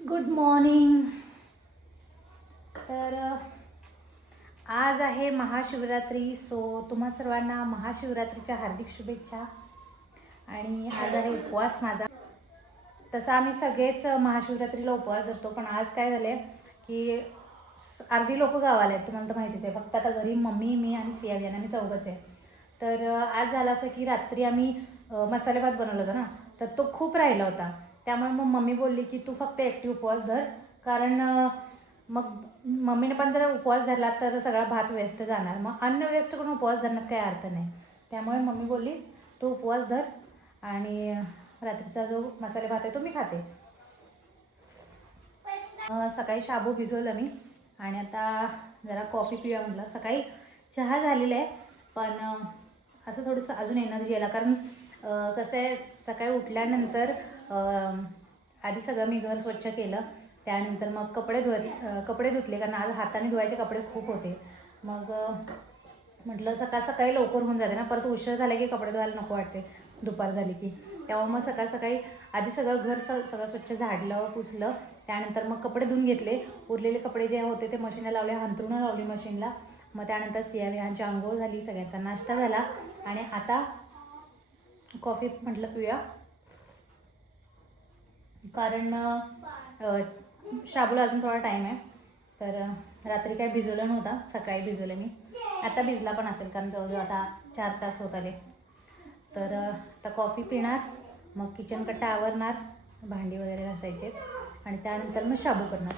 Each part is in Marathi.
Good morning. तर आज आहे महाशिवरात्री. सो तुम्हा सर्वांना महाशिवरात्रीच्या हार्दिक शुभेच्छा. आणि आज आहे उपवास माझा. तसं आम्ही सगळेच महाशिवरात्रीला उपवास धरतो, पण आज काय झालं की अर्धी लोक गावाला आहेत, तुम्हाला तर माहितीच आहे. फक्त आता घरी मम्मी, मी आणि सियावी आणि आम्ही चौघंच आहे. तर आज झालं असं की रात्री आम्ही मसाले भात बनवला होता ना, तर तो खूप राहिला होता. त्यामुळे मग मम्मी बोलली की तू फक्त एकटी उपवास धर, कारण मग मम्मीने पण जर उपवास धरला तर सगळा भात वेस्ट जाणार, मग अन्न वेस्ट करून उपवास धरण्यात काही अर्थ नाही. त्यामुळे मम्मी बोलली तू उपवास धर आणि रात्रीचा जो मसाले भात आहे तो मी खाते. सकाळी शाबू भिजवलं मी आणि आता जरा कॉफी पिऊया म्हटलं. सकाळी चहा झालेला आहे, पण असं थोडंसं अजून एनर्जी यायला, कारण कसं आहे सकाळी उठल्यानंतर आधी सगळं मी घर स्वच्छ केलं, त्यानंतर मग कपडे धुतले, कारण आज हाताने धुवायचे कपडे खूप होते. मग म्हटलं सकाळी लवकर होऊन जाते ना, परत उशीर झाला की कपडे धुवायला नको वाटते दुपार झाली की. तेव्हा मग सकाळी आधी सगळं घर सगळं स्वच्छ झाडलं पुसलं, त्यानंतर मग कपडे धुवून घेतले. उरलेले कपडे जे होते ते मशीनला लावले, अंथरुणं लावली मशीनला. मग त्यानंतर सियाविहांची आंघोळ झाली, सगळ्यांचा नाश्ता झाला आणि आता कॉफी म्हटलं पिऊया, कारण शाबूला अजून थोडा टाईम आहे. तर रात्री काय भिजवलं नव्हता, सकाळी भिजवलं मी. आता भिजला पण असेल, कारण जवळजवळ आता 4 तास होत आले. तर आता कॉफी पिणार, मग किचन कट्टा आवरणार, भांडी वगैरे घासायचे आणि त्यानंतर मग शाबू करणार.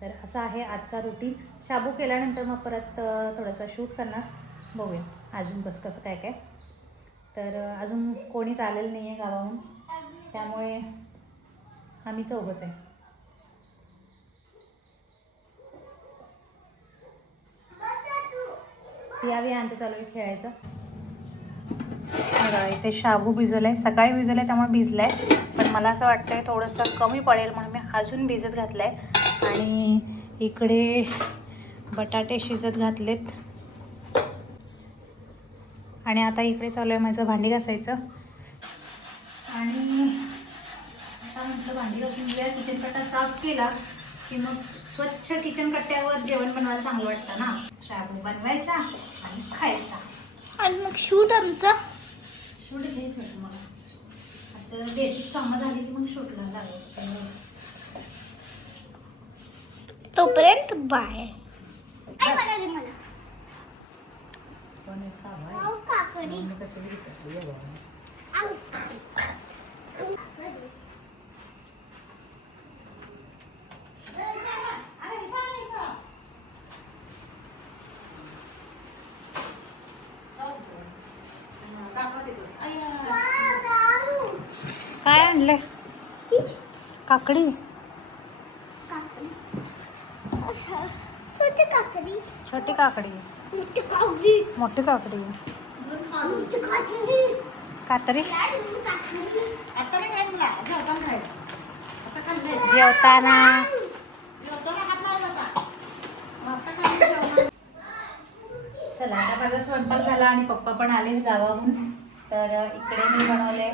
तर असा आहे आजचा रुटीन. शाबू केल्यानंतर मग परत थोडंसं शूट करणार. बघूया अजून कसं काय. तर अजून कोणीच आलेलं नाही आहे गावाहून, त्यामुळे आम्ही चौघंच आहे. सियावी यांचं चालू आहे खेळायचं. इथे शाबू भिजवलं आहे, सकाळी भिजवलं आहे त्यामुळे भिजलं आहे, पण मला असं वाटतं आहे थोडंसं कमी पडेल म्हणून मी अजून भिजत घातलं आहे. आणि इकडे बटाटे शिजत घातलेत आणि आता इकडे चालू आहे माझं भांडी घासायचं. आणि आता म्हटलं भांडी घासून घ्या, किचन कट्टा साफ केला की मग स्वच्छ किचन कट्ट्यावर जेवण बनवायला चांगलं वाटतं ना. शाबू बनवायचा आणि खायचा. आणि मग शूट आमचा शूट घ्यायचं आहे तुम्हाला. आता बेसिक कामं झाली की मग शूटला लागलं. तोपर्यंत बाय. काय आणले? काकडी. छोटी काकडी, मोठी काकडी, कातरी. जेवताना चला आता माझा स्वयंपाक झाला आणि पप्पा पण आले गावाहून. तर इकडे मी बनवले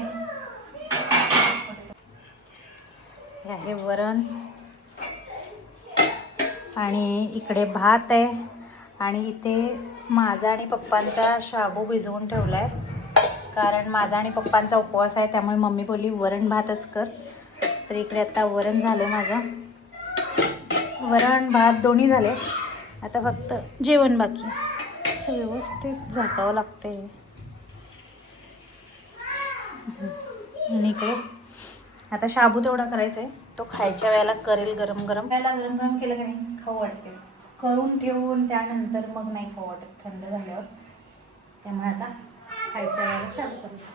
हे वरण आणि इकडे भात आहे आणि इथे माझा आणि पप्पांचा शाबू भिजवून ठेवला आहे, कारण माझा आणि पप्पांचा उपवास आहे. त्यामुळे मम्मी बोलली वरण भातच कर. तर इकडे आता वरण झालं माझं, वरण भात दोन्ही झाले. आता फक्त जेवण बाकी. असं व्यवस्थित झाकावं लागते. आणि इकडे आता शाबू तेवढा करायचा आहे, तो खायच्या वेळेला करेल गरम गरम. त्याला गरम गरम केलं की नाही खाऊ वाटते. करून ठेवून त्यानंतर मग नाही खाऊ वाटत थंड झाल्यावर. त्यामुळे आता खायच्या वेळेला शाबू करायचं.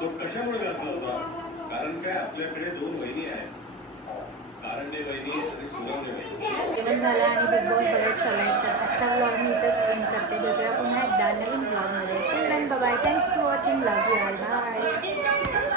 तो कशामुळे घातला होता? कारण काय आपल्याकडे 2 वहिनी आहेत, कारंडे वहिनी आणि सुरवणे वहिनी. जेवण झालं आणि बिग बॉस बघायचं चालू आहे. तर आजचा व्लॉग मी इथंच एंड करते. भेटूया पुन्हा एकदा नवीन व्लॉगमध्ये. Bye. Thanks for watching. Love you all. Bye.